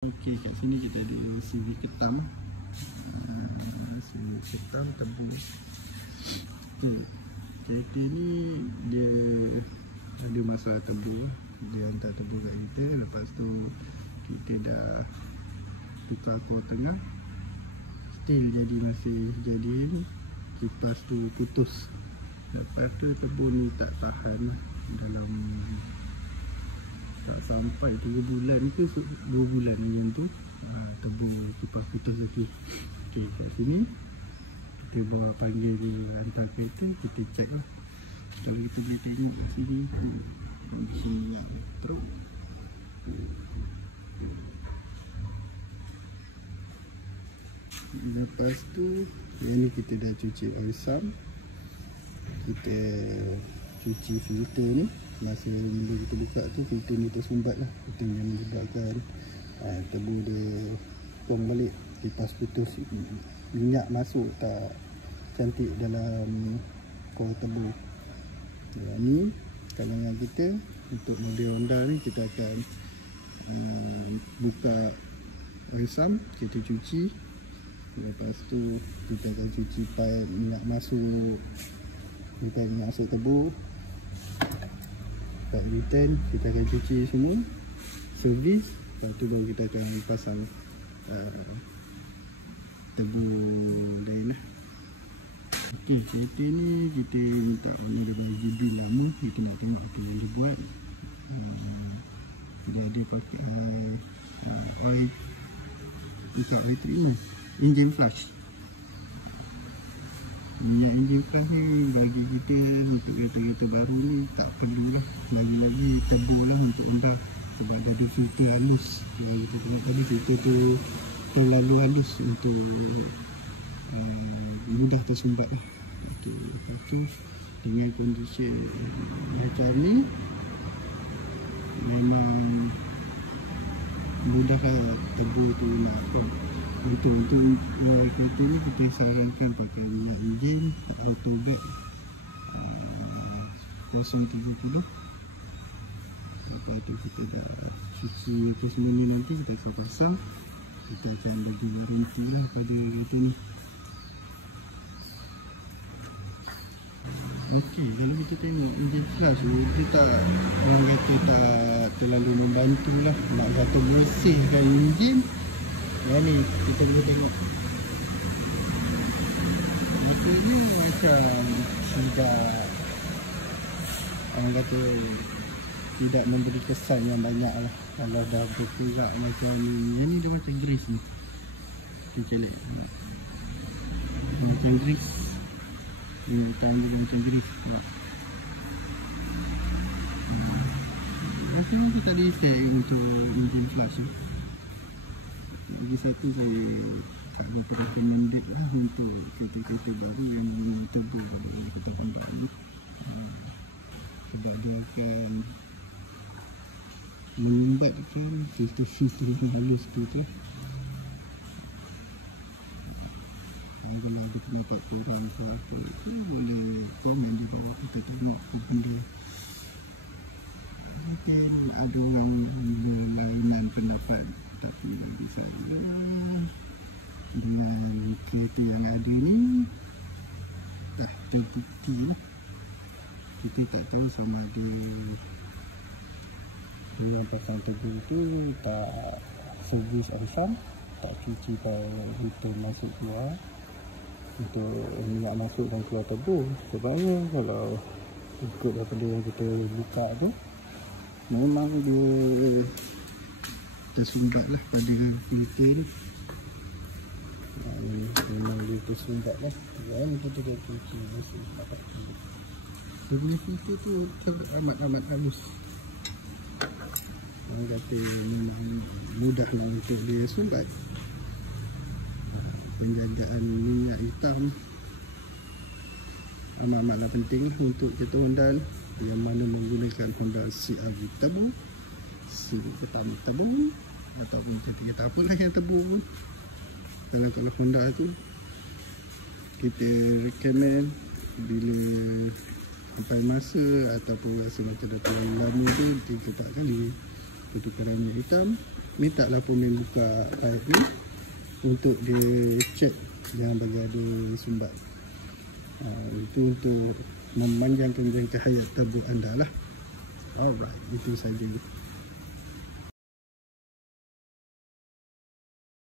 Okey, kat sini kita ada CV ketam. CV ketam tebu. Kereta ni dia ada masalah tebu. Dia hantar tebu kat kita. Lepas tu kita dah tukar kor tengah, still masih jadi kipas tu putus. Lepas tu tebu ni tak tahan dalam tak sampai 3 bulan ke 2 bulan macam tu, tebu kipas putus lagi. Okey, kat sini kita bawa panggil hantar kereta, kita check lah. Kalau kita boleh tengok kat sini kondisi minyak teruk. Lepas tu yang ni kita dah cuci oil sump, kita cuci filter ni. Masa bila kita buka tu filter ni tersumbat lah. Itu yang menyebabkan tebu dia pong balik, kipas putus, minyak masuk tak cantik dalam kor tebu. Yang ni kalangan kita untuk model Honda ni, kita akan buka oil sump, kita cuci. Lepas tu kita akan cuci pipe minyak masuk, pipe minyak masuk tebu. Pipe return kita akan cuci semua, servis. Lepas tu baru kita akan pasang tebu lain lah. Okey, kereta ni kita minta ni dia bagi bil lama. Kita nak tengok apa yang dia buat. Dia ada pakai oil, bukan oil treatment, engine flush. Minyak engine flush ni bagi kita untuk kereta-kereta baru ni tak perlu lah. Lagi-lagi tebu lah untuk Honda, sebab dah ada filter halus. Yang kita tengok tadi, filter tu terlalu halus untuk mudah tersumbat lah. Okay, lepas tu dengan kondisi macam ni memang mudah lah tebu tu nak apa. Untuk kereta ni kita sarankan pakai minyak enjin auto bag 0.3 kilo. Lepas tu kita dah cuci apa semua ni, nanti kita akan pasang. Kita akan bagi garanti lah pada kereta ni. Okey, kalau kita tengok engine flush tu, dia tak, orang kata tak terlalu membantu lah nak kata bersihkan enjin. Yang ni kita boleh tengok kereta ni macam tidak, orang kata tidak memberi kesan yang banyak lah. Kalau dah bergerak macam ni, yang ni dia macam grease ni. Kita celek macam grease, dia tangan dia macam grease. Macam ni kita ada effect untuk engine flush ni. Lagi satu, saya tak berapa recommended lah untuk kereta-kereta baru yang tebu pada kereta Honda ni. Sebab dia akan menyumbatkan filter-filter yang halus tu. Kalau ada pendapat korang ke apa tu, boleh komen di bawah, kita tengok apa benda. Mungkin ada orang berlainan pendapat, tapi bagi saya dengan kereta yang ada ni dah terbukti lah. Kita tak tahu sama ada yang pasang tebu tu tak servis on-sump, tak cuci filter masuk keluar untuk minyak masuk dan keluar tebu. Sebabnya kalau ikut daripada yang kita buka tu, memang dia tersumbat lah pada filter ni. Memang dia tersumbat lah. Yang kita dah cuci masuk tebu filter tu amat-amat halus. Orang kata memang mudah lah untuk dia sumbat. Penjagaan minyak hitam amat-amatlah penting untuk kereta Honda ni, yang mana menggunakan Honda CR-V tebu, CV ketam tebu, ataupun kereta-kereta apalah yang tebu pun. Kalau Honda tu kita recommend bila sampai masa ataupun rasa macam dah terlalu lama tu, 3-4 kali pertukaran minyak hitam. minta lah pemain buka pipe ni untuk dia check jangan bagi ada sumbat. Itu untuk memanjangkan jangka hayat tabung anda lah. Alright, itu saja.